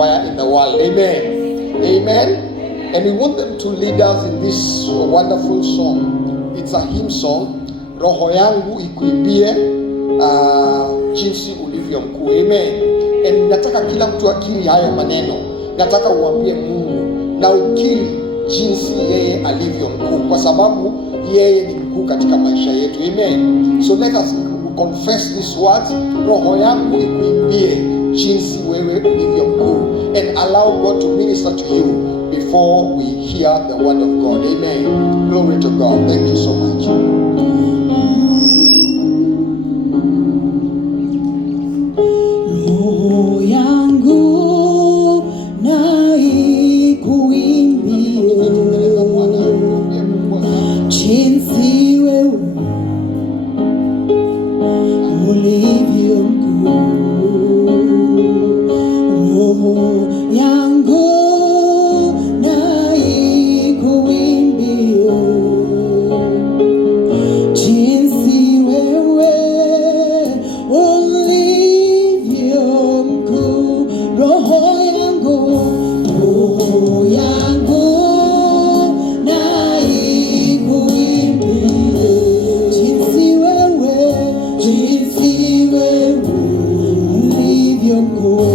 choir in the world. Amen. Amen. And we want them to lead us in this wonderful song. It's a hymn song. Roho yangu ikuimbie jinsi ulivyo mkuu. Amen. And nataka kila mtu akiri hayo maneno. Nataka uambie Mungu na ukiri jinsi yeye alivyo mkuu, kwa sababu yeye ni mkuu katika maisha yetu. Amen. So let us confess these words. Roho yangu ikuimbie jinsi wewe ulivyo mkuu, and allow God to minister to you before we hear the word of God. Amen. Glory to God. Thank you so much. Roho yangu na ikuimbie jinsi wewe ulivyo mkuu. Roho yangu na ikuimbie jinsi wewe ulivyo mkuu. Roho yangu na ikuimbie jinsi wewe ulivyo mkuu.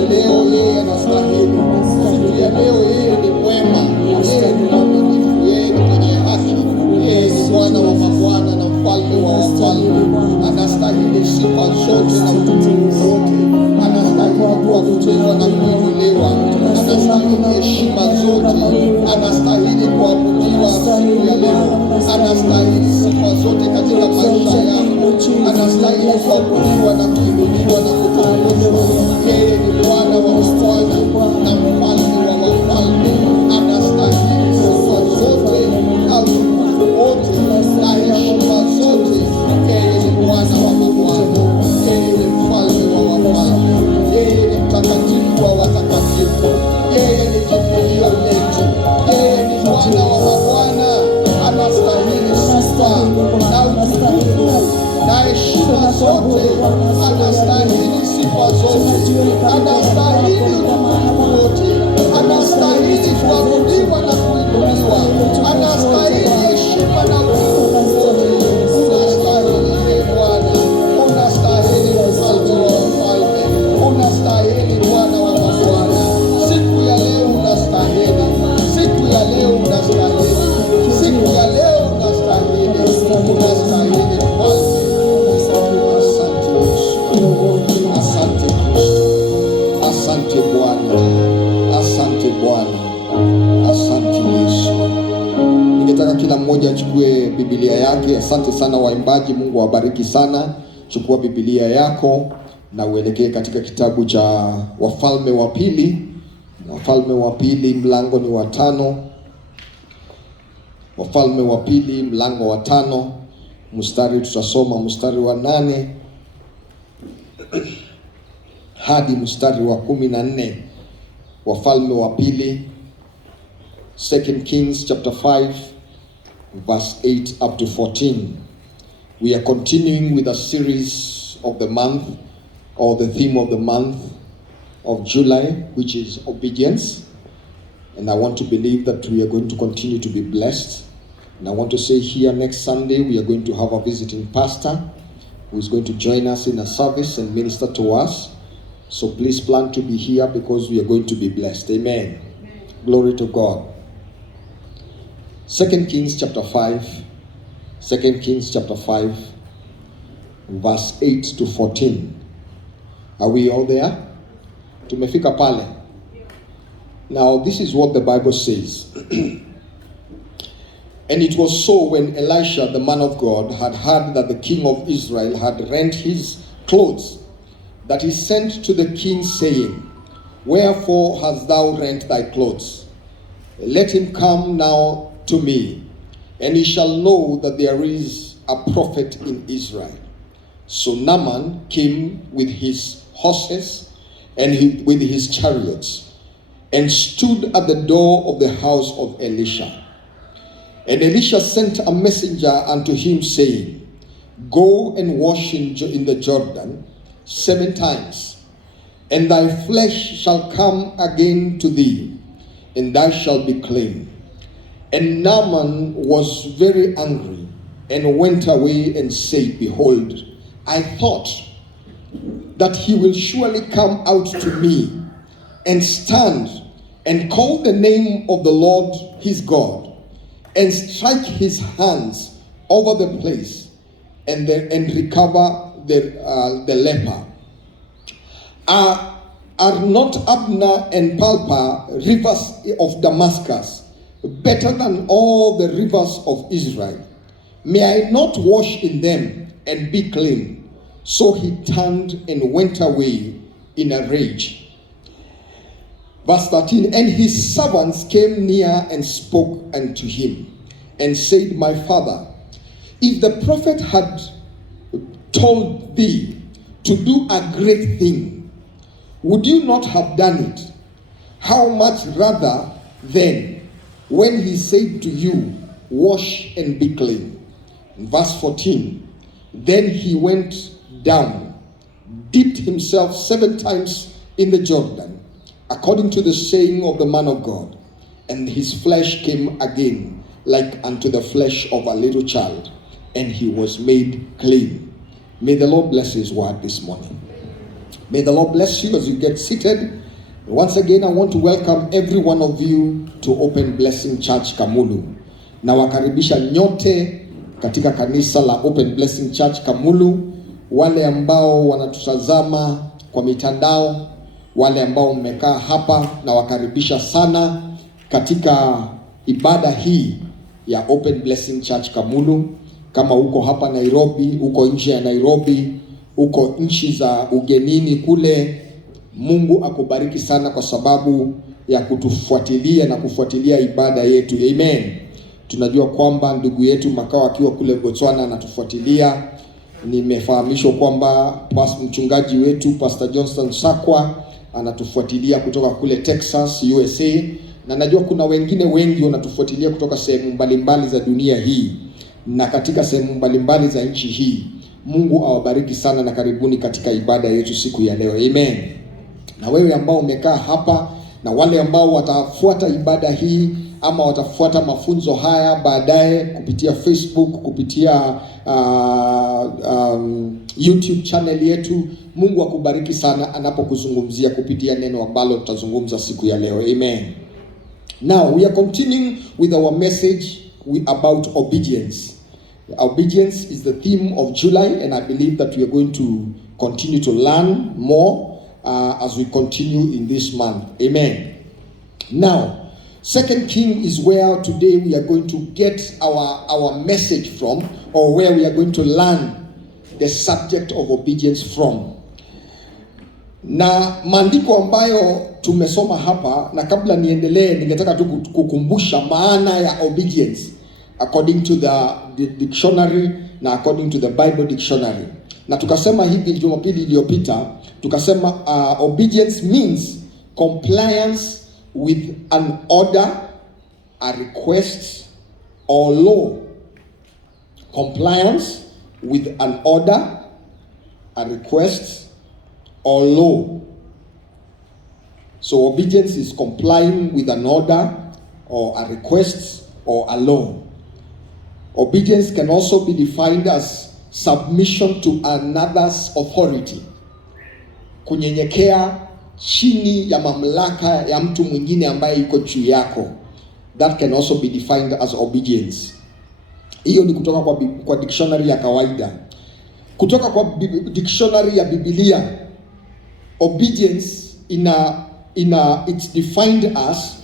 ya leo yeye anastahili. Siku ya leo yeye ni mwema, yeye ni mwaminifu, yeye ni mwenye haki, yeye ni Bwana wa mabwana na mfalme wa wafalme. Anastahili sifa zote na utukufu wote, anastahili kuabudiwa na kuinuliwa, anastahili heshima zote, anastahili kuabudiwa siku ya leo, anastahili sifa zote katika maisha yako, anastahili kuabudiwa na kuinuliwa na kutukuzwa. Yeye ni Bwana wa mabwana na mfalme wa wafalme, anastahili sifa zote na utukufu wote na heshima zote. Yeye ni Bwana wa mabwana, yeye ni mfalme wa wafalme, yeye ni mtakatifu wa watakatifu, yeye ni kimbilio letu, yeye ni Bwana wa mabwana. Anastahili sifa na utukufu na heshima zote, anastahili sifa zote, anastahili utukufu wote, anastahili kuabudiwa na kuinuliwa, anastahili heshima na utukufu wote. Unastahili Bwana, unastahili mfalme wa wafalme, unastahili Bwana wa mabwana. Siku ya leo unastahili, siku ya leo unastahili, siku ya leo unastahili, unastahili mfalme. Asante Yesu, asante Kristo, asante Bwana, asante Bwana, asante Yesu. Ningetaka kila mmoja achukue Biblia yake. Asante sana waimbaji, Mungu awabariki sana. Chukua Biblia yako na uelekee katika kitabu cha Wafalme wa Pili. Wafalme wa Pili mlango ni wa 5. Wafalme wa Pili mlango wa 5, mstari tutasoma mstari wa 8 hadi mstari wa 14. Wafalme wa Pili, 2 Kings chapter 5 verse 8 up to 14. We are continuing with a series of the month, or the theme of the month of July, which is obedience. And I want to believe that we are going to continue to be blessed. And I want to say here, next Sunday we are going to have a visiting pastor who is going to join us in a service and minister to us. So please plan to be here because we are going to be blessed. Amen. Glory to God. 2 Kings chapter 5, 2 Kings chapter 5, verse 8 to 14. Are we all there? Tumefika pale. Now this is what the Bible says. And it was so when Elisha, the man of God, had heard that the king of Israel had rent his clothes, that he sent to the king, saying, Wherefore hast thou rent thy clothes? Let him come now to me, and he shall know that there is a prophet in Israel. So Naaman came with his horses and with his chariots, and stood at the door of the house of Elisha. And Elisha sent a messenger unto him, saying, Go and wash in the Jordan 7 times, and thy flesh shall come again to thee, and thou shalt be clean. And Naaman was very angry, and went away and said, Behold, I thought that he will surely come out to me, and stand, and call the name of the Lord his God, and strike his hands over the place, and recover the leper. Are not Abner and Palpa, rivers of Damascus, better than all the rivers of Israel? May I not wash in them and be clean? So he turned and went away in a rage. Verse 13, and his servants came near and spoke unto him, and said, My father, if the prophet had told thee to do a great thing, would you not have done it? How much rather then, when he said to you, Wash and be clean? Verse 14, then he went down, dipped himself 7 times in the Jordan, according to the saying of the man of God, and his flesh came again like unto the flesh of a little child, and he was made clean. May the Lord bless his word this morning. May the Lord bless you as you get seated. Once again, I want to welcome every one of you to Open Blessing Church Kamulu. Na wakaribisha nyote katika kanisa la Open Blessing Church Kamulu, wale ambao wanatutazama kwa mitandao, wale ambao mmekaa hapa, na wakaribisha sana katika ibada hii ya Open Blessing Church Kamulu. Kama uko hapa Nairobi, uko nje ya Nairobi, uko nchi za ugenini kule, Mungu akubariki sana kwa sababu ya kutufuatilia na kufuatilia ibada yetu. Amen. Tunajua kwamba ndugu yetu Makao akiwa kule Botswana anatufuatilia. Nimefahamishwa kwamba mchungaji wetu Pastor Johnston Sakwa anatufuatilia kutoka kule Texas, USA, na najua kuna wengine wengi wanatufuatilia kutoka sehemu mbalimbali za dunia hii na katika sehemu mbalimbali za nchi hii. Mungu awabariki sana na karibuni katika ibada yetu siku ya leo. Amen. Na wewe ambao umekaa hapa na wale ambao watafuata ibada hii ama watafuata mafunzo haya baadaye kupitia Facebook, kupitia YouTube channel yetu, Mungu akubariki sana anapokuzungumzia kupitia neno ambalo tutazungumza siku ya leo. Amen. Now we are continuing with our message about obedience. Obedience is the theme of July, and I believe that we are going to continue to learn more as we continue in this month. Amen. Now, 2 King is where today we are going to get our message from, or where we are going to learn the subject of obedience from. Na maandiko ambayo tumesoma hapa, na kabla niendelee, ningetaka tu kukumbusha maana ya obedience according to the dictionary na according to the Bible dictionary. Na tukasema hivi Jumapili iliyopita, tukasema obedience means compliance with an order, a request, or law. Compliance with an order, a request, or law. So obedience is complying with an order or a request or a law. Obedience can also be defined as submission to another's authority. Kunyenyekea chini ya mamlaka ya mtu mwingine ambaye yuko juu yako. That can also be defined as obedience. Hiyo ni kutoka kwa dictionary ya kawaida. Kutoka kwa dictionary ya Biblia, obedience it's defined as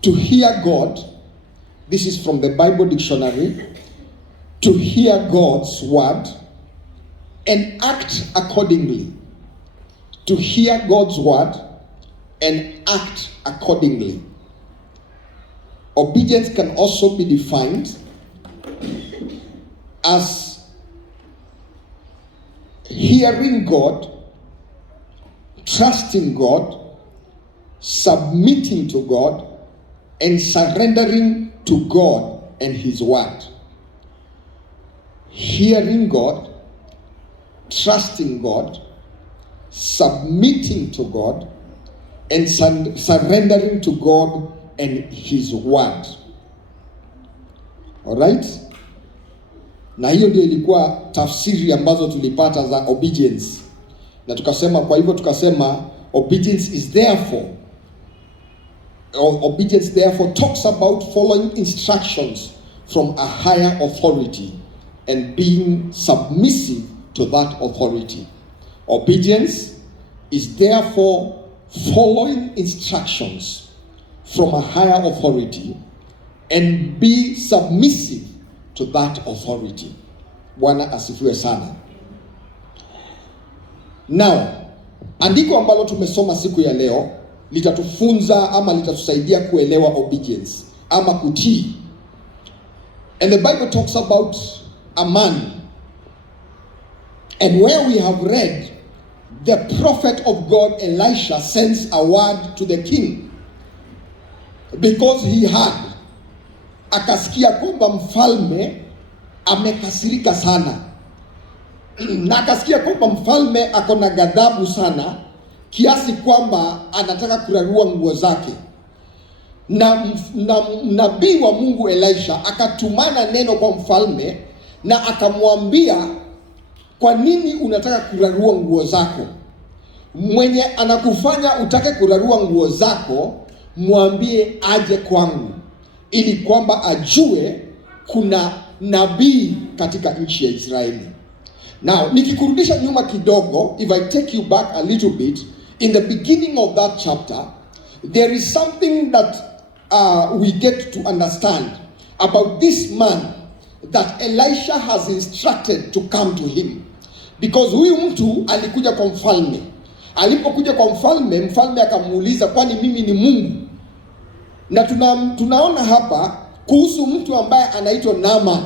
to hear God. This is from the Bible dictionary. To hear God's word and act accordingly. To hear God's word and act accordingly. Obedience can also be defined as hearing God, trusting God, submitting to God, and surrendering to God and His word. Hearing God, trusting God, submitting to God, and surrendering to God and His word. Alright? Na hiyo ndio ilikuwa tafsiri ambazo tulipata za obedience. Na tukasema, kwa hivyo tukasema obedience therefore talks about following instructions from a higher authority and being submissive to that authority. Obedience is therefore following instructions from a higher authority and be submissive to that authority. Bwana asifiwe sana. Now, andiko ambalo tumesoma siku ya leo litatufunza ama litatusaidia kuelewa obedience ama kutii. And the Bible talks about a man, and where we have read, the prophet of God Elisha sends a word to the king because he had akasikia kwamba mfalme amekasirika sana na akasikia kwamba mfalme ako na ghadhabu sana kiasi kwamba anataka kurarua nguo zake. Na nabii wa Mungu Elisha akatumana neno kwa mfalme na akamwambia, kwa nini unataka kurarua nguo zako? mwenye anakufanya utake kurarua nguo zako, mwambie aje kwangu, ili kwamba ajue kuna nabii katika nchi ya Israeli. Now, nikikurudisha nyuma kidogo, if I take you back a little bit, in the beginning of that chapter, there is something that we get to understand about this man that Elisha has instructed to come to him. Because huyu mtu alikuja kwa mfalme. Alipokuja kwa mfalme, mfalme akamuuliza, kwani mimi ni Mungu? Na tunaona hapa kuhusu mtu ambaye anaitwa Naaman.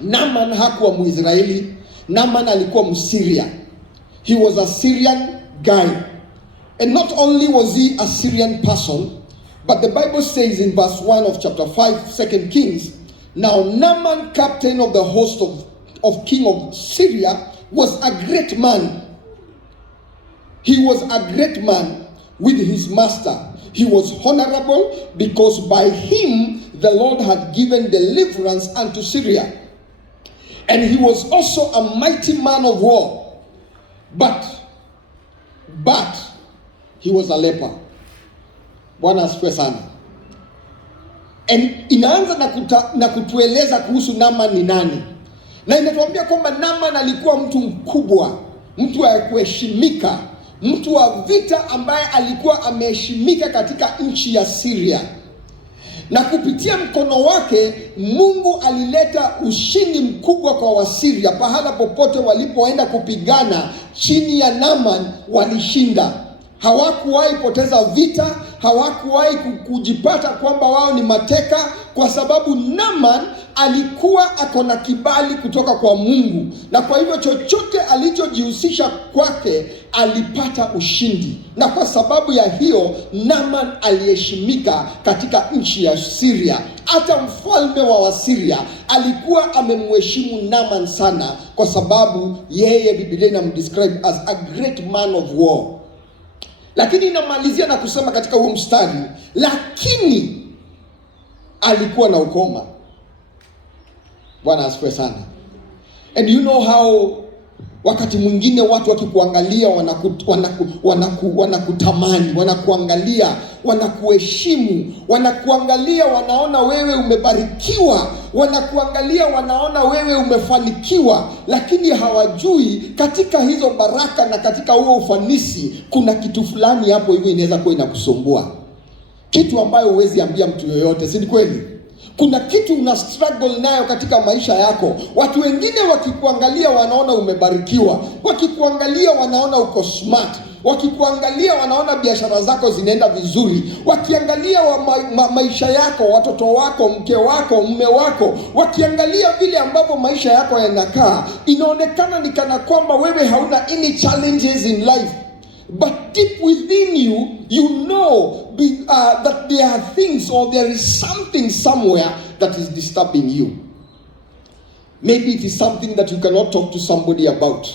Naaman hakuwa Mwisraeli. Naaman alikuwa Msyria. He was a Syrian guy. And not only was he a Syrian person, but the Bible says in verse 1 of chapter 5, 2 Kings, now Naaman, captain of the host of king of Syria, was a great man. He was a great man with his master. He was honorable because by him the Lord had given deliverance unto Syria. And he was also a mighty man of war. But he was a leper. Bwana asifiwe sana. And inaanza na kutueleza kuhusu Naaman ni nani. Na inatuambia kwamba Naaman alikuwa mtu mkubwa, mtu wa kuheshimika, mtu wa vita ambaye alikuwa ameheshimika katika nchi ya Syria. Na kupitia mkono wake Mungu alileta ushindi mkubwa kwa Wasiria. Pahala popote walipoenda kupigana chini ya Naaman walishinda. Hawakuwahi poteza vita, hawakuwahi kujipata kwamba wao ni mateka, kwa sababu Naaman alikuwa akona kibali kutoka kwa Mungu, na kwa hivyo chochote alichojihusisha kwake alipata ushindi. Na kwa sababu ya hiyo Naaman aliheshimika katika nchi ya Syria. Hata mfalme wa Wasiria alikuwa amemheshimu Naaman sana, kwa sababu yeye Biblia inamdescribe as a great man of war. Lakini inamalizia na kusema katika huo mstari, lakini alikuwa na ukoma. Bwana asifiwe sana. And you know how wakati mwingine watu wakikuangalia wanakutamani, wanakuangalia, wanakuheshimu, wanakuangalia wanaona wewe umebarikiwa, wanakuangalia wanaona wewe umefanikiwa, lakini hawajui katika hizo baraka na katika huo ufanisi kuna kitu fulani hapo hivyo inaweza kuwa inakusumbua. Kitu ambayo huwezi ambia mtu yoyote, si kweli? Kuna kitu una struggle nayo katika maisha yako. Watu wengine wakikuangalia wanaona umebarikiwa, wakikuangalia wanaona uko smart, wakikuangalia wanaona biashara zako zinaenda vizuri, wakiangalia maisha yako, watoto wako, mke wako, mume wako, wakiangalia vile ambavyo maisha yako yanakaa, inaonekana ni kana kwamba wewe hauna any challenges in life. But deep within you, you know that there are things, or there is something somewhere that is disturbing you. Maybe it is something that you cannot talk to somebody about.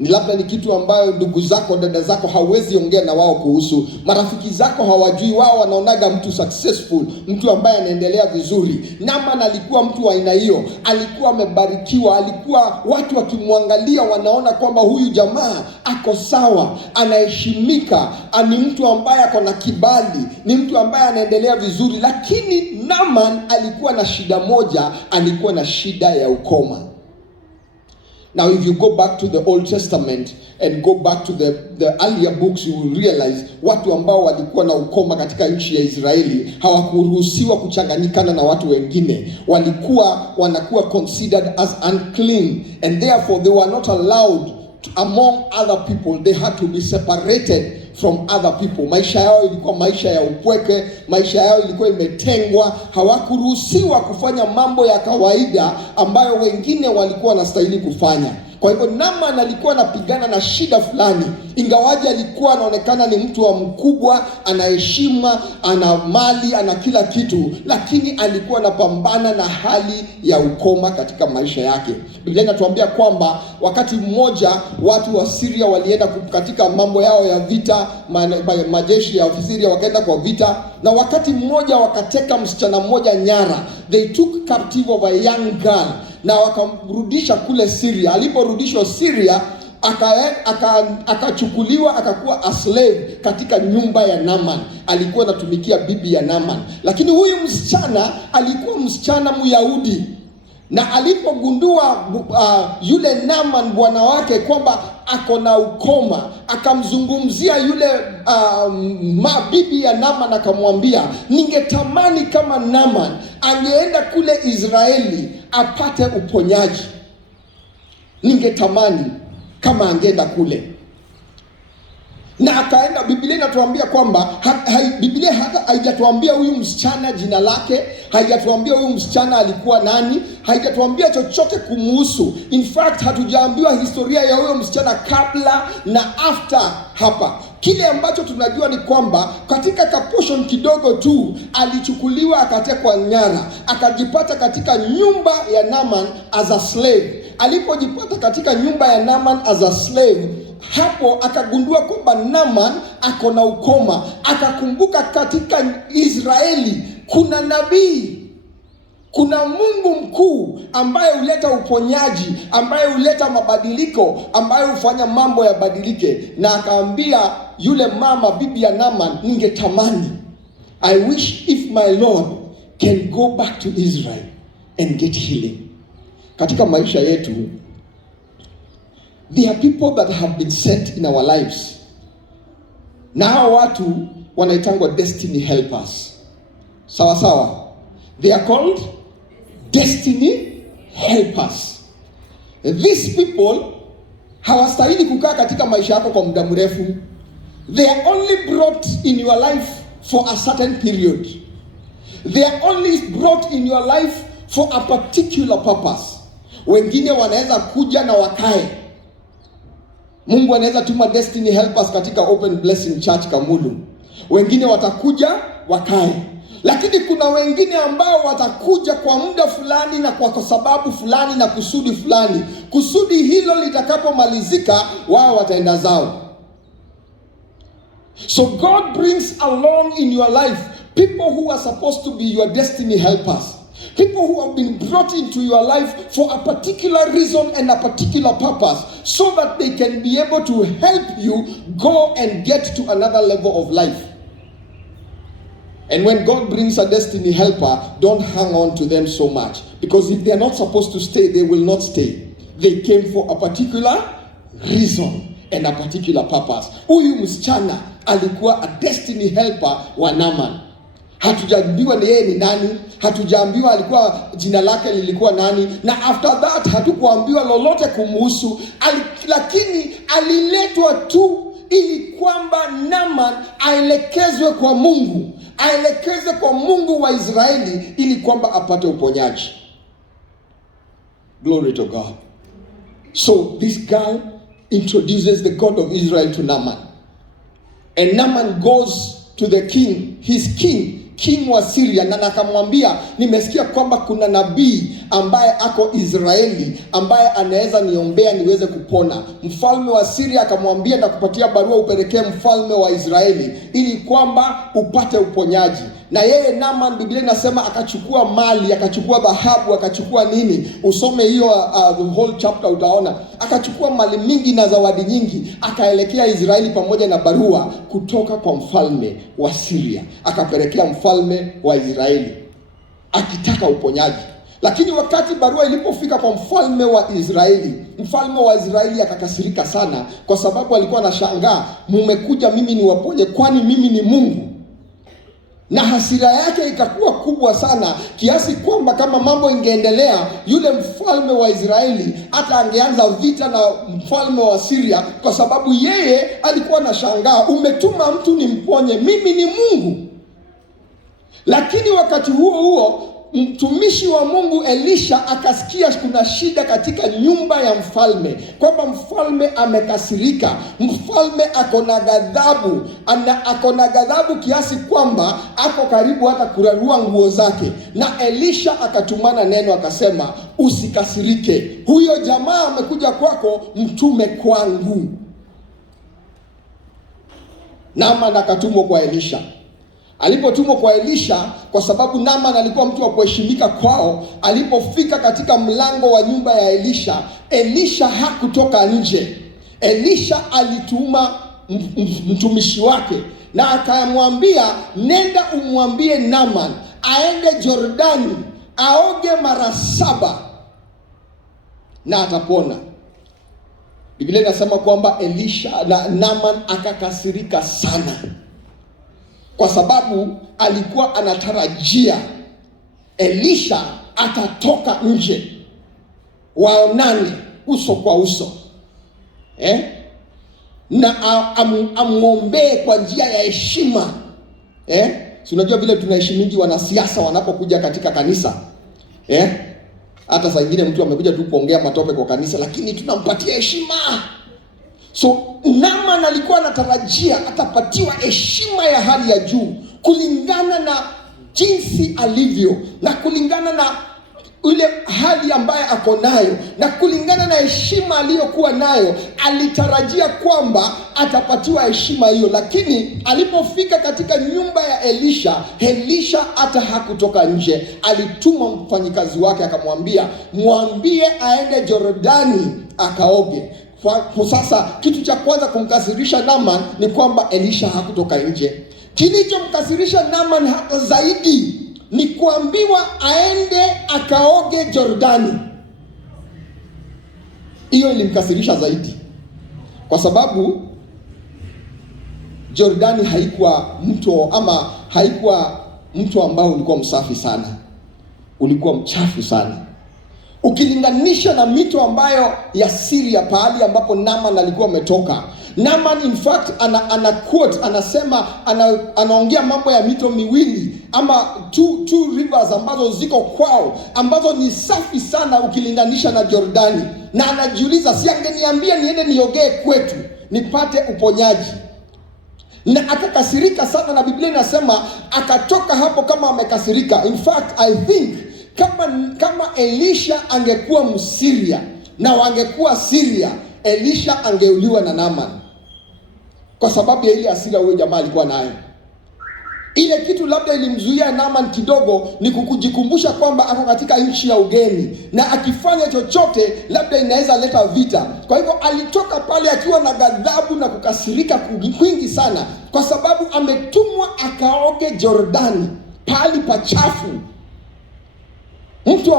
Ni labda ni kitu ambayo ndugu zako, dada zako hawezi ongea na wao kuhusu. Marafiki zako hawajui, wao wanaonaga mtu successful, mtu ambaye anaendelea vizuri. Naaman alikuwa mtu wa aina hiyo, alikuwa amebarikiwa, alikuwa watu wakimwangalia wanaona kwamba huyu jamaa ako sawa, anaheshimika, ni mtu ambaye ako na kibali, ni mtu ambaye anaendelea vizuri. Lakini Naaman alikuwa na shida moja, alikuwa na shida ya ukoma. Now, if you go back to the Old Testament and go back to the earlier books, you will realize watu ambao walikuwa na ukoma katika nchi ya Israeli hawakuruhusiwa kuchanganyikana na watu wengine. Wanakuwa considered as unclean, and therefore they were not allowed among other people. They had to be separated from other people. Maisha yao ilikuwa maisha ya upweke, maisha yao ilikuwa imetengwa. Hawakuruhusiwa kufanya mambo ya kawaida ambayo wengine walikuwa wanastahili kufanya. Kwa hivyo Naaman alikuwa anapigana na shida fulani, ingawaje alikuwa anaonekana ni mtu wa mkubwa, ana heshima, ana mali, ana kila kitu, lakini alikuwa anapambana na hali ya ukoma katika maisha yake. Biblia inatuambia kwamba wakati mmoja watu wa Syria walienda katika mambo yao ya vita, majeshi ya Syria wakaenda kwa vita, na wakati mmoja wakateka msichana mmoja nyara. They took captive of a young girl, na wakamrudisha kule Syria. Aliporudishwa Syria, akachukuliwa akakuwa a slave katika nyumba ya Naaman. Alikuwa anatumikia bibi ya Naaman, lakini huyu msichana alikuwa msichana Myahudi, na alipogundua yule Naaman bwana wake kwamba ako na ukoma, akamzungumzia yule bibi ya Naaman, akamwambia, ningetamani kama Naaman angeenda kule Israeli apate uponyaji. Ningetamani kama angeenda kule. Na akaenda. Biblia inatuambia kwamba Biblia haijatuambia huyu msichana jina lake, haijatuambia huyu msichana alikuwa nani, haijatuambia chochote kumuhusu. In fact, hatujaambiwa historia ya huyo msichana kabla na after hapa. Kile ambacho tunajua ni kwamba katika kaportion kidogo tu alichukuliwa, akatekwa nyara, akajipata katika nyumba ya Naaman as a slave. Alipojipata katika nyumba ya Naaman as a slave, hapo akagundua kwamba Naaman ako na ukoma. Akakumbuka katika Israeli kuna nabii, kuna Mungu mkuu ambaye huleta uponyaji, ambaye huleta mabadiliko, ambaye hufanya mambo yabadilike. Na akaambia yule mama, bibi ya Naaman, ningetamani, I wish if my Lord can go back to Israel and get healing. Katika maisha yetu, there are people that have been sent in our lives. Na hao watu wanaitangwa destiny helpers. Sawa sawa. They are called destiny helpers. These people hawastahili kukaa katika maisha yako kwa muda mrefu. They are only brought in your life for a certain period. They are only brought in your life for a particular purpose. Wengine wanaweza kuja na wakae. Mungu anaweza tuma destiny helpers katika Open Blessing Church Kamulu. Wengine watakuja wakae. Lakini kuna wengine ambao watakuja kwa muda fulani na kwa sababu fulani na kusudi fulani. Kusudi hilo litakapomalizika, wao wataenda zao. So God brings along in your life people who are supposed to be your destiny helpers. People who have been brought into your life for a particular reason and a particular purpose, so that they can be able to help you go and get to another level of life. And when God brings a destiny helper, don't hang on to them so much. Because if they are not supposed to stay, they will not stay. They came for a particular reason and a particular purpose. Huyu msichana alikuwa a destiny helper wa Naaman. Hatujaambiwa ni yeye ni nani, hatujaambiwa alikuwa jina lake lilikuwa nani, na after that hatukuambiwa lolote kumuhusu. Lakini aliletwa tu ili kwamba Naaman aelekezwe kwa Mungu, aelekeze kwa Mungu wa Israeli ili kwamba apate uponyaji. Glory to God. So this girl introduces the God of Israel to Naaman. And Naaman goes to the king, his king wa Syria, na akamwambia, nimesikia kwamba kuna nabii ambaye ako Israeli ambaye anaweza niombea niweze kupona. Mfalme wa Syria akamwambia, na kupatia barua upelekee mfalme wa Israeli ili kwamba upate uponyaji. Na yeye Naaman, Biblia inasema akachukua mali, akachukua dhahabu, akachukua nini? Usome hiyo the whole chapter utaona. Akachukua mali mingi na zawadi nyingi, akaelekea Israeli pamoja na barua kutoka kwa mfalme wa Syria. Akapelekea mfalme wa Israeli akitaka uponyaji. Lakini wakati barua ilipofika kwa mfalme wa Israeli akakasirika sana, kwa sababu alikuwa anashangaa, mmekuja mimi niwaponye, kwani mimi ni Mungu? Na hasira yake ikakuwa kubwa sana kiasi kwamba kama mambo ingeendelea, yule mfalme wa Israeli hata angeanza vita na mfalme wa Syria, kwa sababu yeye alikuwa anashangaa, umetuma mtu nimponye, mimi ni Mungu. Lakini wakati huo mtumishi wa Mungu Elisha akasikia kuna shida katika nyumba ya mfalme, kwamba mfalme amekasirika, mfalme ako na ghadhabu kiasi kwamba ako karibu hata kurarua nguo zake. Na Elisha akatumana neno akasema, usikasirike, huyo jamaa amekuja kwako, mtume kwangu. Naaman akatumwa kwa Elisha. Alipotumwa kwa Elisha, kwa sababu Naaman alikuwa mtu wa kuheshimika kwao, alipofika katika mlango wa nyumba ya Elisha, Elisha hakutoka nje. Elisha alituma mtumishi wake na akamwambia, nenda umwambie Naaman aende Jordani aoge mara 7 na atapona. Biblia inasema kwamba Elisha na Naaman akakasirika sana, kwa sababu alikuwa anatarajia Elisha atatoka nje waonane uso kwa uso, na amwombee kwa njia ya heshima. Si unajua vile tunaheshimingi wanasiasa wanapokuja katika kanisa, hata saa nyingine mtu amekuja tu kuongea matope kwa kanisa, lakini tunampatia heshima. So Naaman alikuwa anatarajia atapatiwa heshima ya hali ya juu kulingana na jinsi alivyo, na kulingana na ile hali ambaye ako nayo, na kulingana na heshima aliyokuwa nayo. Alitarajia kwamba atapatiwa heshima hiyo, lakini alipofika katika nyumba ya Elisha hata hakutoka nje. Alituma mfanyikazi wake akamwambia, mwambie aende Jordani akaoge. Kwa sasa kitu cha kwanza kumkasirisha Naaman ni kwamba Elisha hakutoka nje. Kilichomkasirisha Naaman hata zaidi ni kuambiwa aende akaoge Jordani. Hiyo ilimkasirisha zaidi, kwa sababu Jordani haikuwa mto, ama haikuwa mto ambao ulikuwa msafi sana, ulikuwa mchafu sana ukilinganisha na mito ambayo ya Syria, pahali ambapo Naaman alikuwa ametoka. Naaman in fact ana quote, anasema anaongea mambo ya mito miwili ama two rivers ambazo ziko kwao, ambazo ni safi sana ukilinganisha na Jordani, na anajiuliza, si angeniambia niende niogee kwetu nipate uponyaji? Na akakasirika sana, na Biblia inasema akatoka hapo kama amekasirika. In fact I think kama Elisha angekuwa Msiria na wangekuwa Syria, Elisha angeuliwa na Naaman, kwa sababu ya ile hasira huyo jamaa alikuwa nayo. Ile kitu labda ilimzuia Naaman kidogo ni kukujikumbusha kwamba ako katika nchi ya ugeni, na akifanya chochote labda inaweza leta vita. Kwa hivyo alitoka pale akiwa na ghadhabu na kukasirika kwingi sana, kwa sababu ametumwa akaoge Jordani, pahali pachafu, mtu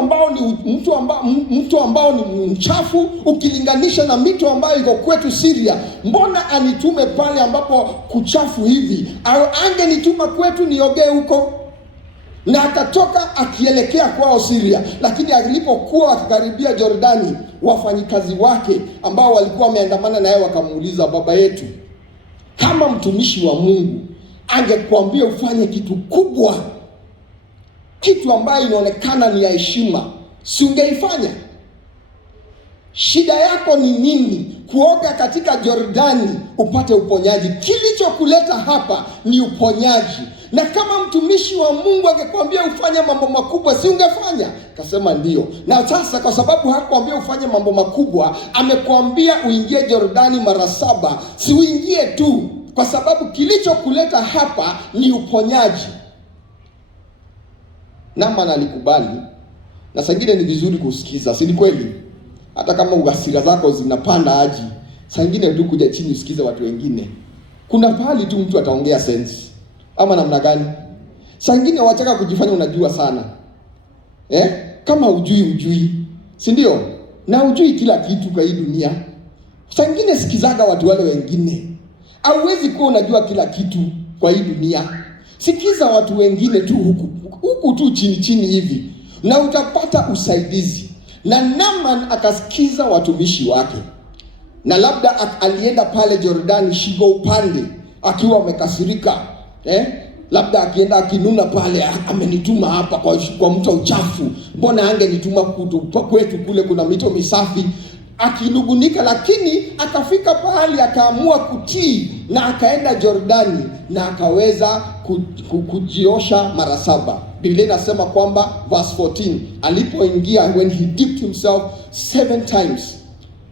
ambao ni mchafu ukilinganisha na mito ambayo iko kwetu Syria. Mbona anitume pale ambapo kuchafu hivi? Angenituma kwetu niogee huko. Na akatoka akielekea kwao Syria, lakini alipokuwa akikaribia Jordani, wafanyikazi wake ambao walikuwa wameandamana naye wakamuuliza, baba yetu, kama mtumishi wa Mungu angekuambia ufanye kitu kubwa, kitu ambayo inaonekana ni ya heshima, si ungeifanya? Shida yako ni nini kuoga katika Jordani upate uponyaji? Kilichokuleta hapa ni uponyaji. Na kama mtumishi wa Mungu angekuambia ufanye mambo makubwa, si ungefanya? Kasema ndio. Na sasa kwa sababu hakuambia ufanye mambo makubwa, amekuambia uingie Jordani mara 7, si uingie tu, kwa sababu kilichokuleta hapa ni uponyaji. Naaman alikubali, na saa ingine ni vizuri kusikiza, si ni kweli? Hata kama uhasira zako zinapanda aji, saa ingine tu kuja chini usikize watu wengine. Kuna pahali tu mtu ataongea sense, ama namna gani? Saa ingine wataka kujifanya unajua sana, kama hujui, si ndio? Na hujui kila kitu kwa hii dunia. Saa ingine sikizaga watu wale wengine. Hauwezi kuwa unajua kila kitu kwa hii dunia. Sikiza watu wengine tu huku tu chini hivi, na utapata usaidizi. Na Naaman akasikiza watumishi wake, na labda alienda pale Jordani shingo upande akiwa amekasirika, labda akienda akinuna pale, amenituma hapa kwa mto uchafu, mbona angenituma kwetu kule kuna mito misafi, akinugunika. Lakini akafika pahali akaamua kutii, na akaenda Jordani na akaweza kujiosha mara 7. Biblia inasema kwamba verse 14, alipoingia, when he dipped himself 7 times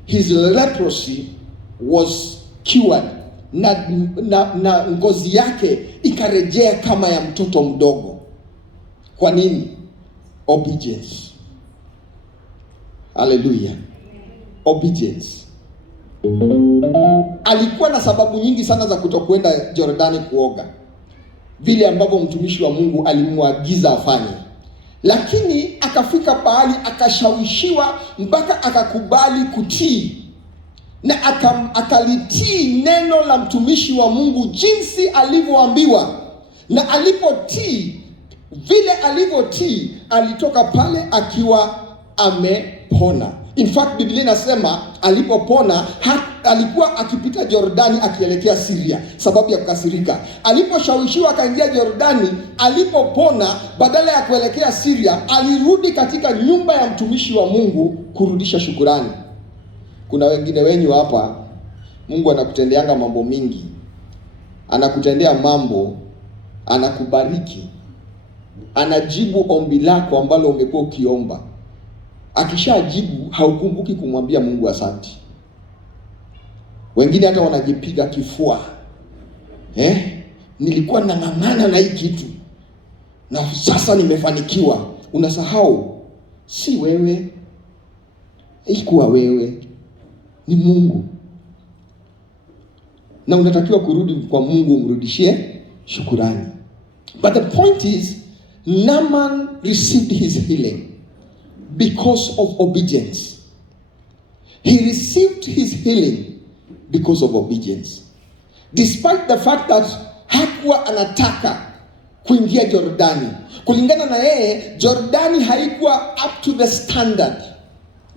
his leprosy was cured, na ngozi yake ikarejea kama ya mtoto mdogo. Kwa nini? Obedience. Hallelujah. Obedience. Alikuwa na sababu nyingi sana za kutokwenda Jordani kuoga, vile ambavyo mtumishi wa Mungu alimwagiza afanye, lakini akafika pahali akashawishiwa mpaka akakubali kutii, na akalitii neno la mtumishi wa Mungu jinsi alivyoambiwa. Na alipotii vile alivyotii, alitoka pale akiwa amepona. In fact, Biblia inasema alipopona alikuwa akipita Jordani akielekea Syria sababu ya kukasirika. Aliposhawishiwa akaingia Jordani, alipopona badala ya kuelekea Syria, alirudi katika nyumba ya mtumishi wa Mungu kurudisha shukurani. Kuna wengine wenyu hapa, Mungu anakutendeanga mambo mingi. Anakutendea mambo, anakubariki, anajibu ombi lako ambalo umekuwa ukiomba. Akishajibu haukumbuki kumwambia Mungu asante. Wengine hata wanajipiga kifua. Nilikuwa nang'ang'ana na hii kitu na sasa nimefanikiwa. Unasahau si wewe, ikuwa wewe, ni Mungu. Na unatakiwa kurudi kwa Mungu umrudishie shukurani. But the point is, Naaman received his healing because of obedience. He received his healing because of obedience. Despite the fact that hakuwa anataka kuingia Jordani. Kulingana na yeye, Jordani haikuwa up to the standard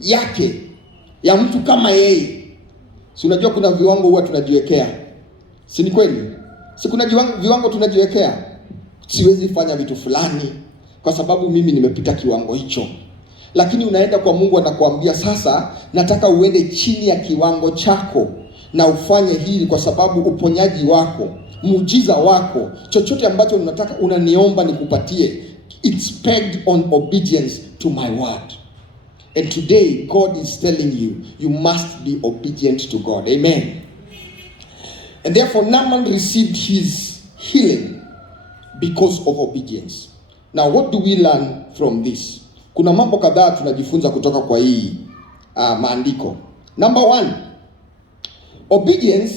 yake ya mtu kama yeye. Si unajua kuna viwango huwa tunajiwekea. Si ni kweli? Si kuna viwango tunajiwekea. Siwezi fanya vitu fulani kwa sababu mimi nimepita kiwango hicho. Lakini unaenda kwa Mungu anakuambia, sasa nataka uende chini ya kiwango chako na ufanye hili kwa sababu uponyaji wako, muujiza wako, chochote ambacho unataka unaniomba nikupatie, it's pegged on obedience to my word. And today God is telling you, you must be obedient to God. Amen. And therefore Naaman received his healing because of obedience. Now what do we learn from this? Kuna mambo kadhaa tunajifunza kutoka kwa hii maandiko. Number 1, obedience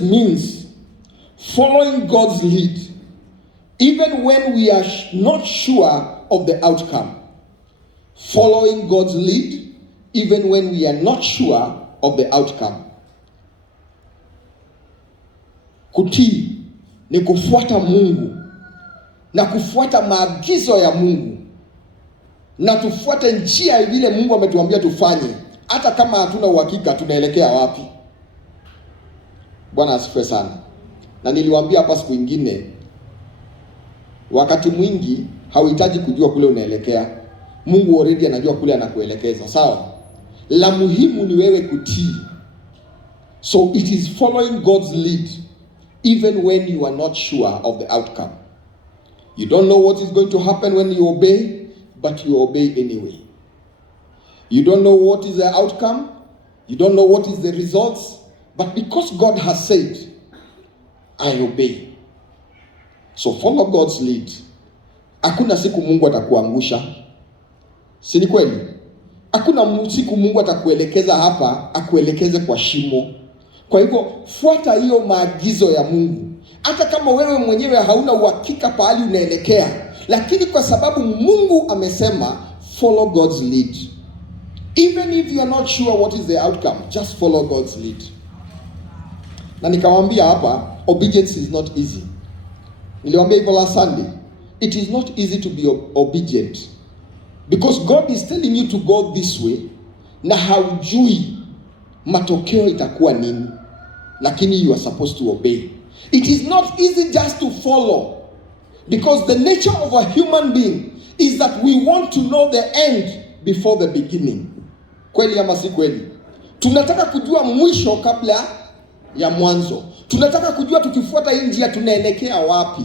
means following God's lead even when we are not sure of the outcome. Following God's lead even when we are not sure of the outcome. Kutii ni kufuata Mungu na kufuata maagizo ya Mungu, na tufuate njia vile Mungu ametuambia tufanye, hata kama hatuna uhakika tunaelekea wapi. Bwana asifiwe sana. Na niliwaambia hapa siku nyingine, wakati mwingi hauhitaji kujua kule unaelekea. Mungu already anajua kule anakuelekeza, sawa? La muhimu ni wewe kutii. So it is following God's lead even when you are not sure of the outcome. You don't know what is going to happen when you obey, but you obey anyway. You don't know what is the outcome, you don't know what is the results, but because God has said, I obey. So follow God's lead. Hakuna siku Mungu atakuangusha. Si ni kweli? Hakuna siku Mungu atakuelekeza hapa akuelekeze kwa shimo. Kwa hivyo fuata hiyo maagizo ya Mungu. Hata kama wewe mwenyewe hauna uhakika pahali unaelekea, lakini kwa sababu Mungu amesema, follow God's lead. Even if you are not sure what is the outcome, just follow God's lead. Na nikawaambia hapa, obedience is not easy. Niliwaambia hivyo last Sunday. It is not easy to be obedient because God is telling you to go this way na haujui matokeo itakuwa nini, lakini you are supposed to obey. It is not easy just to follow because the nature of a human being is that we want to know the end before the beginning. Kweli ama si kweli? Tunataka kujua mwisho kabla ya mwanzo. Tunataka kujua tukifuata hii njia tunaelekea wapi.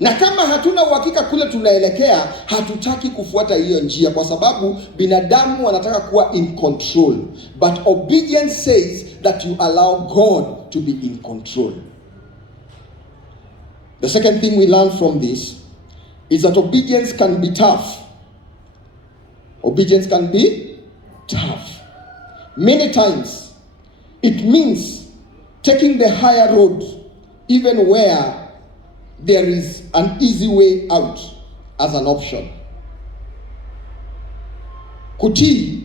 Na kama hatuna uhakika kule tunaelekea, hatutaki kufuata hiyo njia kwa sababu binadamu wanataka kuwa in control. But obedience says that you allow God to be in control. The second thing we learn from this is that obedience can be tough. Obedience can be tough. Many times, it means taking the higher road, even where there is an easy way out as an option. Kutii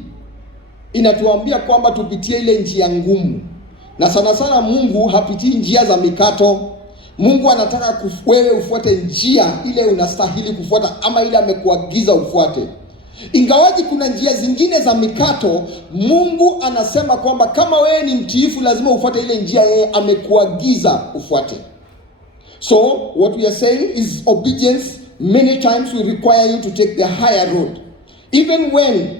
inatuambia kwamba tupitie ile njia ngumu, na sana sana Mungu hapitii njia za mikato. Mungu anataka wewe ufuate njia ile unastahili kufuata, ama ile amekuagiza ufuate. Ingawaji kuna njia zingine za mikato, Mungu anasema kwamba kama wewe ni mtiifu lazima ufuate ile njia yeye amekuagiza ufuate. So what we are saying is obedience many times will require you to take the higher road, even when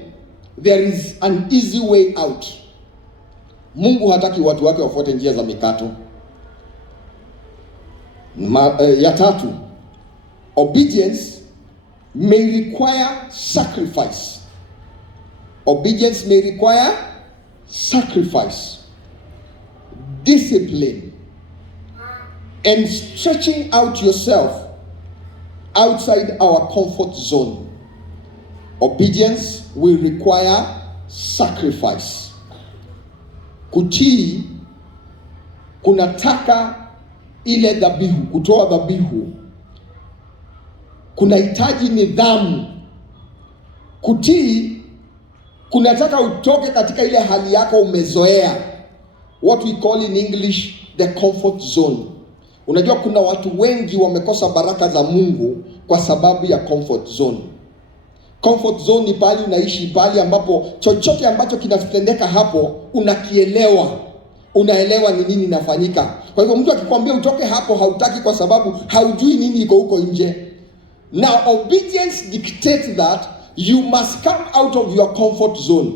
there is an easy way out. Mungu hataki watu wake wafuate njia za mikato. Ya tatu, obedience may require sacrifice. Obedience may require sacrifice, discipline, and stretching out yourself outside our comfort zone. Obedience will require sacrifice. Kutii kunataka ile dhabihu, kutoa dhabihu. Kunahitaji nidhamu. Kutii kunataka utoke katika ile hali yako umezoea, what we call in English the comfort zone. Unajua kuna watu wengi wamekosa baraka za Mungu kwa sababu ya comfort zone. Comfort zone ni pali unaishi, pali ambapo chochote ambacho kinatendeka hapo unakielewa, unaelewa ni nini inafanyika. Kwa hivyo mtu akikwambia utoke hapo hautaki, kwa sababu haujui nini iko huko nje. Now obedience dictates that you must come out of your comfort zone.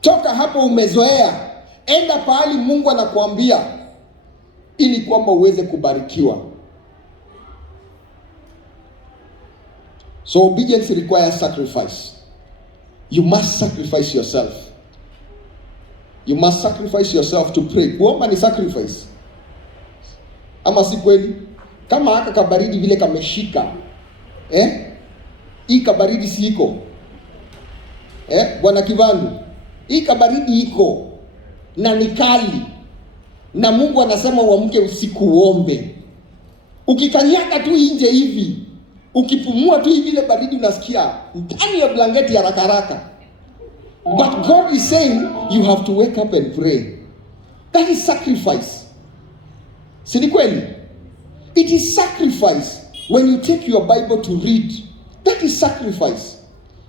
Toka hapo umezoea, enda pahali Mungu anakuambia, ili kwamba uweze kubarikiwa. So obedience requires sacrifice. You must sacrifice yourself. You must sacrifice yourself to pray. Kuomba ni sacrifice. Ama si kweli? Kama haka kabaridi vile kameshika. Hii kabaridi si iko. Bwana Kivandu. Hii kabaridi iko. Na ni kali. Na Mungu anasema uamke usiku uombe. Ukikanyaga tu nje hivi, ukipumua tu hivi ile baridi unasikia ndani ya blanketi haraka haraka. But God is saying you have to wake up and pray. That is sacrifice. Si ni kweli? It is sacrifice when you take your Bible to read. That is sacrifice.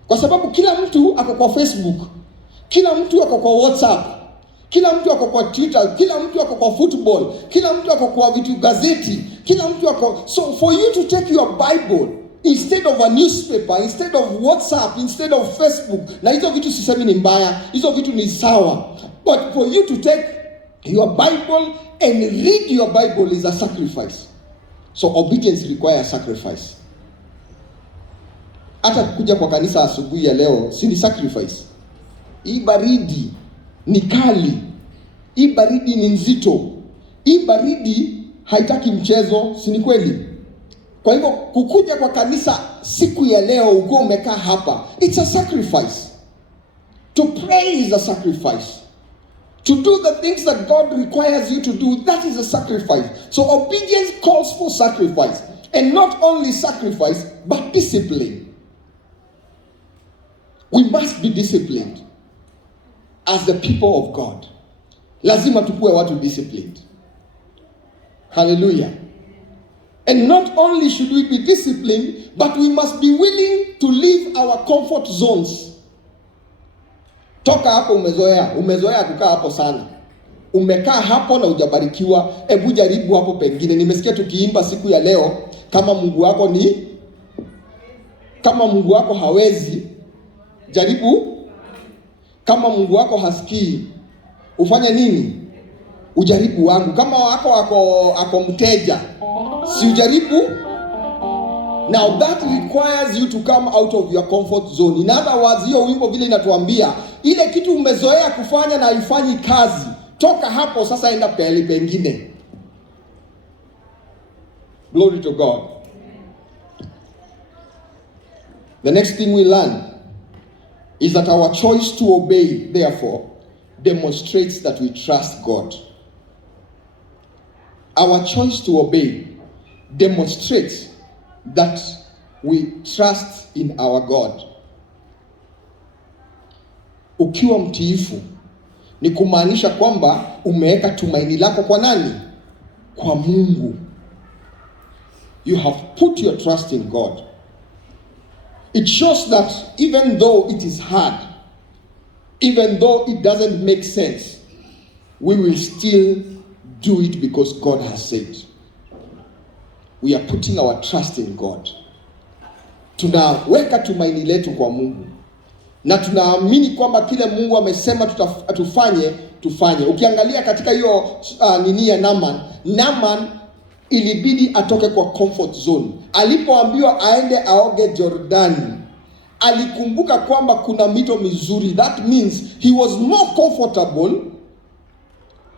Kwa sababu kila mtu ako kwa Facebook, kila mtu ako kwa WhatsApp, kila mtu ako kwa Twitter, kila mtu ako kwa football, kila mtu ako kwa vitu gazeti, kila mtu ako. So for you to take your Bible instead of a newspaper, instead of WhatsApp, instead of Facebook, na hizo vitu sisemi ni mbaya, hizo vitu ni sawa, but for you to take your Bible and read your Bible is a sacrifice. So obedience requires sacrifice. Hata kuja kwa kanisa asubuhi ya leo si ni sacrifice. Hii baridi ni kali, hii baridi ni nzito, hii baridi haitaki mchezo, si ni kweli? Kwa hivyo kukuja kwa kanisa siku ya leo uko umekaa hapa, it's a sacrifice. To pray is a sacrifice. To do the things that God requires you to do, that is a sacrifice. So obedience calls for sacrifice. And not only sacrifice, but discipline. We must be disciplined as the people of God. Lazima tukue watu disciplined. Hallelujah. And not only should we be disciplined, but we must be willing to leave our comfort zones. Toka hapo umezoea kukaa hapo sana. Umekaa hapo na hujabarikiwa, hebu jaribu hapo pengine. Nimesikia tukiimba siku ya leo, kama Mungu wako hawezi, jaribu. Kama Mungu wako hasikii, ufanye nini? Ujaribu wangu. Kama wako ako mteja, si ujaribu? Now that requires you to come out of your comfort zone. In other words, hiyo wimbo vile inatuambia, ile kitu umezoea kufanya na haifanyi kazi, toka hapo sasa, enda pale pengine. Glory to God. The next thing we learn is that our choice to obey, therefore, demonstrates that we trust God. Our choice to obey demonstrates that we trust in our God. Ukiwa mtiifu ni kumaanisha kwamba umeweka tumaini lako kwa nani? Kwa Mungu. You have put your trust in God. It shows that even though it is hard, even though it doesn't make sense, we will still do it because God has said. We are putting our trust in God. Tunaweka tumaini letu kwa Mungu. Na tunaamini kwamba kile Mungu amesema tufanye. Ukiangalia katika hiyo nini ya Naaman ilibidi atoke kwa comfort zone. Alipoambiwa aende aoge Jordani, alikumbuka kwamba kuna mito mizuri. That means he was more comfortable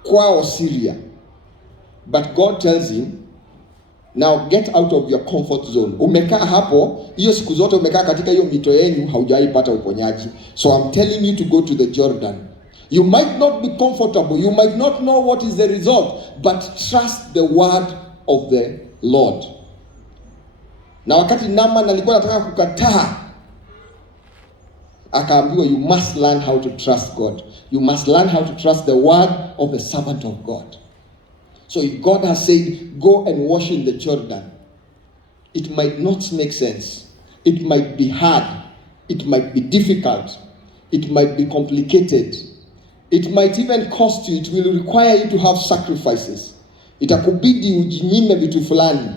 kwao Syria. But God tells him, now get out of your comfort zone. Umekaa hapo, hiyo siku zote umekaa katika hiyo mito yenu, haujaipata uponyaji. So I'm telling you to go to the Jordan. You might not be comfortable, you might not know what is the result, but trust the word of the Lord. Na wakati Naaman alikuwa anataka kukataa, akaambiwa, you must learn how to trust God. You must learn how to trust the word of the servant of God. So if God has said, go and wash in the Jordan, it might not make sense. It might be hard. It might be difficult. It might be complicated. It might even cost you. It will require you to have sacrifices. Itakubidi ujinyime vitu fulani.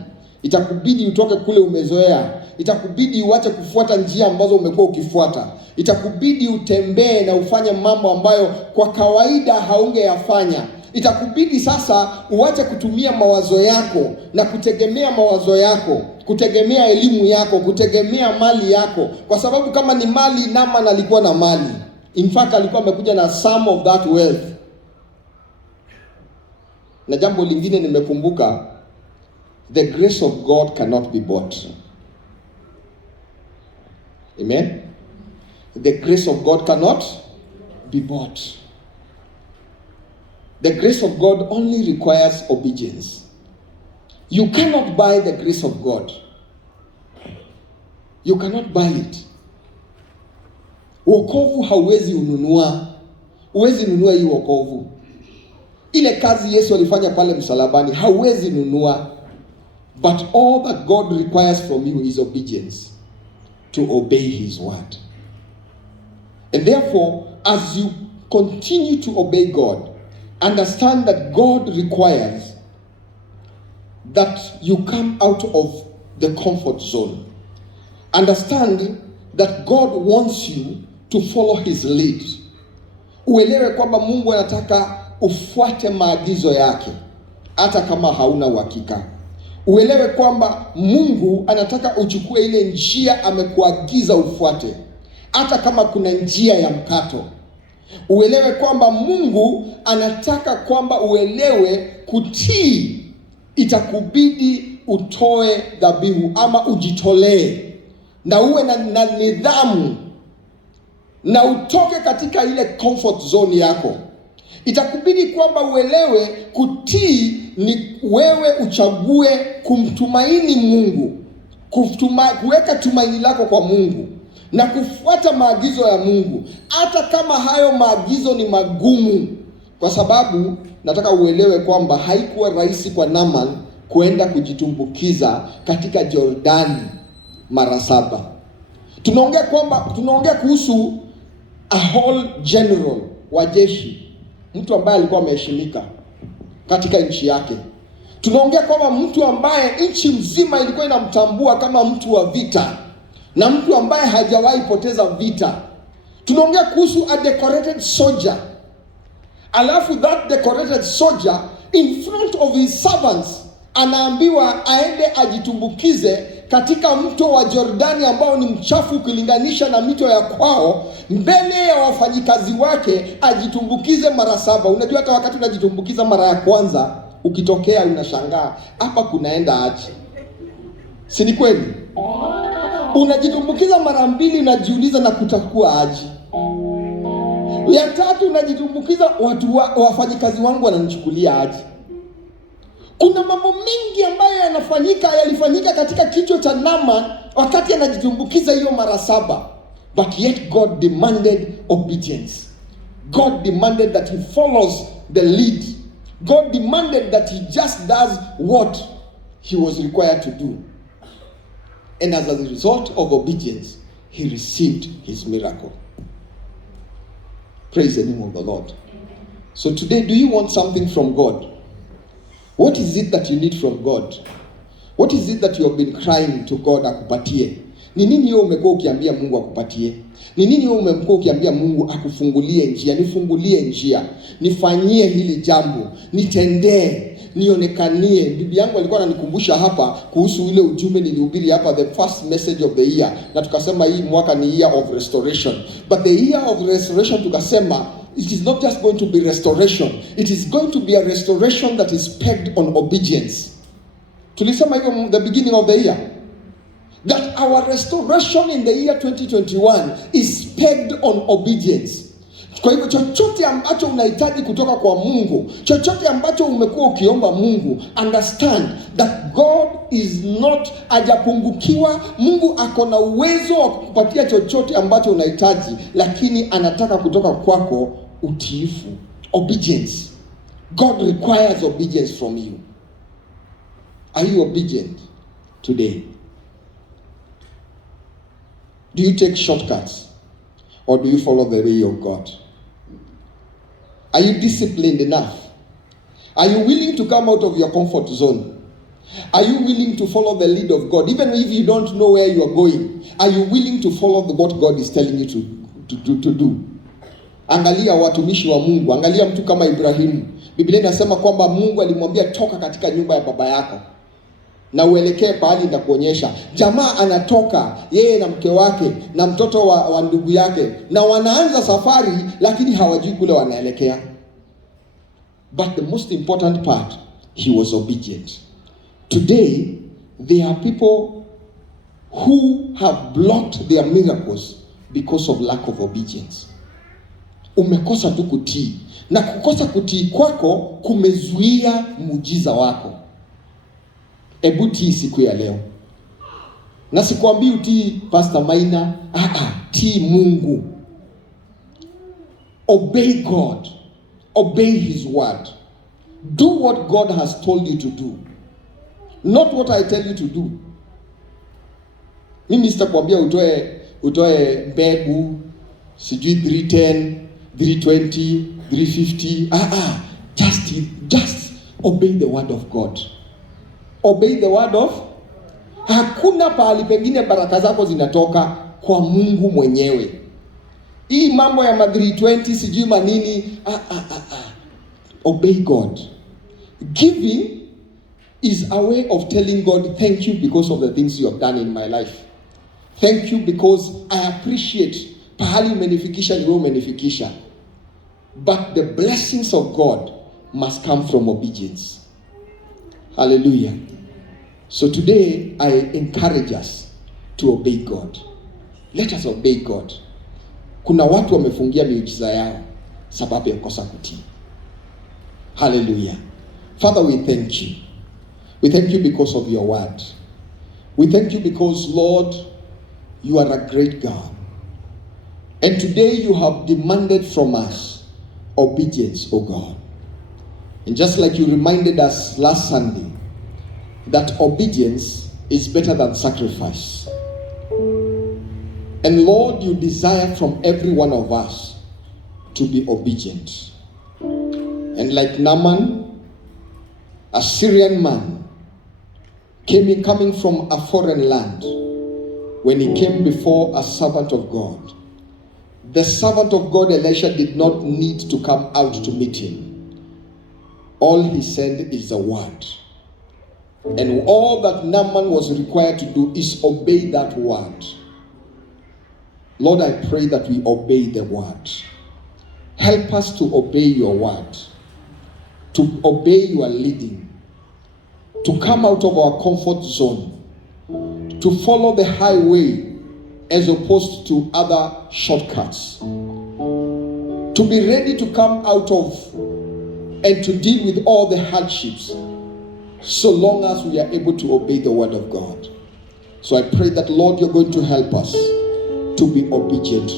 Itakubidi utoke kule umezoea. Itakubidi uache kufuata njia ambazo umekuwa ukifuata. Itakubidi utembee na ufanye mambo ambayo kwa kawaida haungeyafanya. Itakubidi sasa uache kutumia mawazo yako na kutegemea mawazo yako, kutegemea elimu yako, kutegemea mali yako. Kwa sababu kama ni mali, Naaman alikuwa na mali. In fact, alikuwa amekuja na some of that wealth. Na jambo lingine nimekumbuka, the grace of God cannot be bought. Amen? The grace of God cannot be bought. The grace of God only requires obedience. You cannot buy the grace of God. You cannot buy it. Wokovu hauwezi ununua. Huwezi nunua hii wokovu. Ile kazi Yesu alifanya pale msalabani hauwezi nunua. But all that God requires from you is obedience, to obey his word. And therefore, as you continue to obey God, understand that God requires that you come out of the comfort zone. Understand that God wants you to follow his lead. Uelewe kwamba Mungu anataka ufuate maagizo yake hata kama hauna uhakika. Uelewe kwamba Mungu anataka uchukue ile njia amekuagiza ufuate hata kama kuna njia ya mkato. Uelewe kwamba Mungu anataka kwamba uelewe kutii itakubidi utoe dhabihu ama ujitolee, na uwe na nidhamu na utoke katika ile comfort zone yako. Itakubidi kwamba uelewe kutii ni wewe uchague kumtumaini Mungu, kuweka tumaini lako kwa Mungu na kufuata maagizo ya Mungu hata kama hayo maagizo ni magumu. Kwa sababu nataka uelewe kwamba haikuwa rahisi kwa Naaman kwenda kujitumbukiza katika Jordani mara 7. Tunaongea kuhusu a whole general wa jeshi, mtu ambaye alikuwa ameheshimika katika nchi yake. Tunaongea kwamba mtu ambaye nchi mzima ilikuwa inamtambua kama mtu wa vita na mtu ambaye hajawahi poteza vita. Tunaongea kuhusu a decorated soldier. Alafu that decorated soldier in front of his servants anaambiwa aende ajitumbukize katika mto wa Jordani ambao ni mchafu ukilinganisha na mito ya kwao, mbele ya wafanyikazi wake ajitumbukize mara 7. Unajua hata wakati unajitumbukiza mara ya kwanza ukitokea unashangaa hapa kunaenda aje. Si ni kweli? Unajitumbukiza mara 2 unajiuliza na kutakuwa aje. Ya tatu, najitumbukiza watu wafanyikazi wangu wananichukulia aje. Kuna mambo mingi ambayo yalifanyika katika kichwa cha Naaman wakati anajitumbukiza hiyo mara 7. But yet God demanded obedience. God demanded that he follows the lead. God demanded that he just does what he was required to do. And as a result of obedience, he received his miracle. Praise the name of the Lord. So today, do you want something from God? What is it that you need from God? What is it that you have been crying to God akupatie? Ni nini wewe umekuwa ukiambia Mungu akupatie? Ni nini wewe umekuwa ukiambia Mungu akufungulie njia? Nifungulie njia, nifanyie hili jambo, nitendee, nionekanie. Bibi yangu alikuwa ananikumbusha hapa kuhusu ile ujumbe nilihubiri hapa, the first message of the year, na tukasema hii mwaka ni year of restoration. But the year of restoration tukasema it is not just going to be restoration, it is going to be a restoration that is pegged on obedience. Tulisema hivyo the beginning of the year, that our restoration in the year 2021 is pegged on obedience. Kwa hivyo chochote ambacho unahitaji kutoka kwa Mungu, chochote ambacho umekuwa ukiomba Mungu, understand that God is not hajapungukiwa. Mungu ako na uwezo wa kukupatia chochote ambacho unahitaji, lakini anataka kutoka kwako utiifu, obedience. God requires obedience from you. Are you obedient today? Do you take shortcuts, or do you follow the way of God? Are you disciplined enough? Are you willing to come out of your comfort zone? Are you willing to follow the lead of God? Even if you don't know where you are going, are you willing to follow what God is telling you to do? Angalia watumishi wa Mungu, angalia mtu kama Ibrahimu. Biblia inasema kwamba Mungu alimwambia toka katika nyumba ya baba yako na uelekee pahali na kuonyesha. Jamaa anatoka yeye na mke wake na mtoto wa ndugu yake, na wanaanza safari, lakini hawajui kule wanaelekea. But the most important part, he was obedient. Today there are people who have blocked their miracles because of lack of obedience. Umekosa tu kutii, na kukosa kutii kwako kumezuia muujiza wako. Ebu tii siku ya leo. Na sikwambii utii Pastor Maina, tii Mungu. Obey God. Obey his word. Do what God has told you to do, not what I tell you to do. Mimi sitakwambia utoe mbegu sijui 310, 320, 350. Just obey the word of God. Obey the word of. Hakuna pahali pengine baraka zako zinatoka kwa Mungu mwenyewe. Hii mambo ya 320 sijui manini. Obey God. Giving is a way of telling God thank you because of the things you have done in my life. Thank you because I appreciate pahali umenifikisha, ni wewe umenifikisha. But the blessings of God must come from obedience. Hallelujah. So today I encourage us to obey God. Let us obey God. Kuna watu wamefungia miujiza yao sababu ya kukosa kutii. Hallelujah. Father, we thank you. We thank you because of your word. We thank you because, Lord, you are a great God. And today you have demanded from us obedience, oh God. And just like you reminded us last Sunday, that obedience is better than sacrifice. And Lord, you desire from every one of us to be obedient. And like Naaman, a Syrian man, coming from a foreign land, when he came before a servant of God, the servant of God, Elisha, did not need to come out to meet him. All he said is a word. And all that Naaman was required to do is obey that word. Lord, I pray that we obey the word. Help us to obey your word, to obey your leading, to come out of our comfort zone, to follow the highway as opposed to other shortcuts. to be ready to come out of and to deal with all the hardships, so long as we are able to obey the word of God. So I pray that, Lord, you're going to help us to be obedient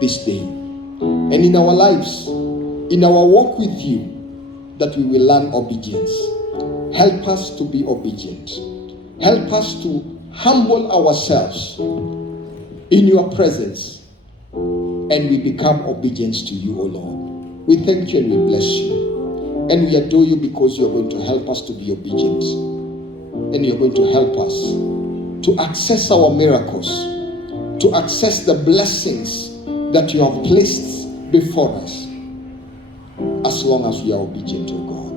this day. And in our lives, in our walk with you, that we will learn obedience. Help us to be obedient. Help us to humble ourselves in your presence, and we become obedient to you, O Lord. We thank you and we bless you. And we adore you because you're going to help us to be obedient. And you're going to help us to access our miracles, to access the blessings that you have placed before us, as long as we are obedient to God.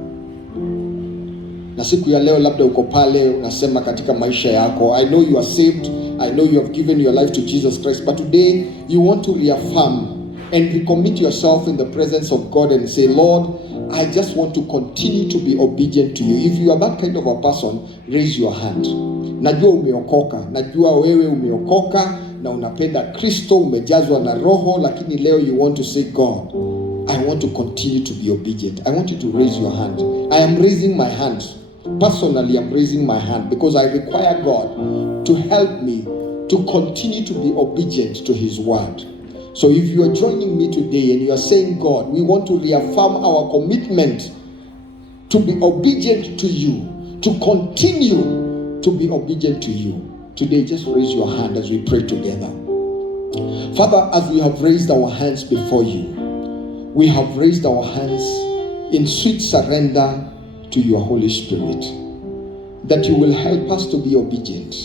Na siku ya leo labda uko pale unasema katika maisha yako, I know you are saved, I know you have given your life to Jesus Christ, but today you want to reaffirm and recommit yourself in the presence of God and say, Lord, I just want to continue to be obedient to you. If you are that kind of a person, raise your hand. Najua umeokoka, najua wewe umeokoka na unapenda Kristo, umejazwa na Roho, lakini leo you want to say, God, I want to continue to be obedient. I want you to raise your hand. I am raising my hand. Personally, I'm raising my hand because I require God to help me to continue to be obedient to His word. So if you are joining me today and you are saying, God, we want to reaffirm our commitment to be obedient to you, to continue to be obedient to you, today just raise your hand as we pray together. Father, as we have raised our hands before you, we have raised our hands in sweet surrender to your Holy Spirit, that you will help us to be obedient,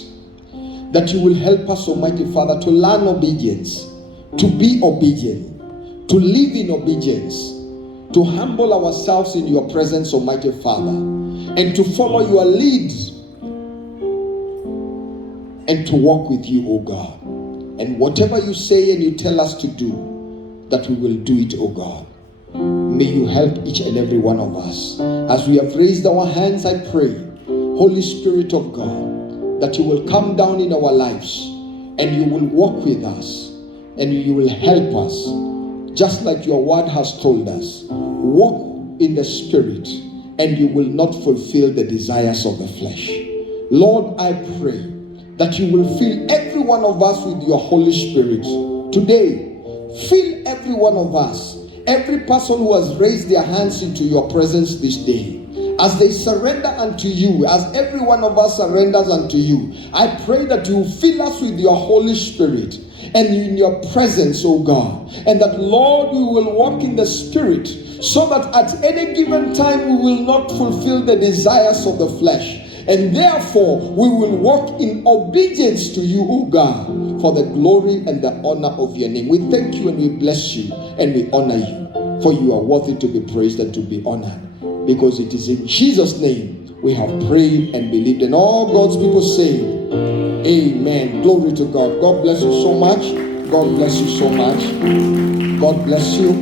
that you will help us, Almighty Father, to learn obedience, to be obedient, to live in obedience, to humble ourselves in your presence, Almighty Father, and to follow your lead, and to walk with you, O God. And whatever you say and you tell us to do, that we will do it, O God. May you help each and every one of us. As we have raised our hands, I pray, Holy Spirit of God, that you will come down in our lives and you will walk with us and you will help us, just like your word has told us. Walk in the Spirit and you will not fulfill the desires of the flesh. Lord, I pray that you will fill every one of us with your Holy Spirit. Today, fill every one of us, every person who has raised their hands into your presence this day, as they surrender unto you, as every one of us surrenders unto you. I pray that you fill us with your Holy Spirit and in your presence, O God, and that, Lord, we will walk in the Spirit, so that at any given time we will not fulfill the desires of the flesh. And therefore, we will walk in obedience to you, O God, for the glory and the honor of your name. We thank you and we bless you and we honor you, for you are worthy to be praised and to be honored, because it is in Jesus' name we have prayed and believed. And all God's people say, amen. Glory to God. God bless you so much. God bless you so much. God bless you.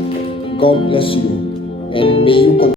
God bless you. And may you continue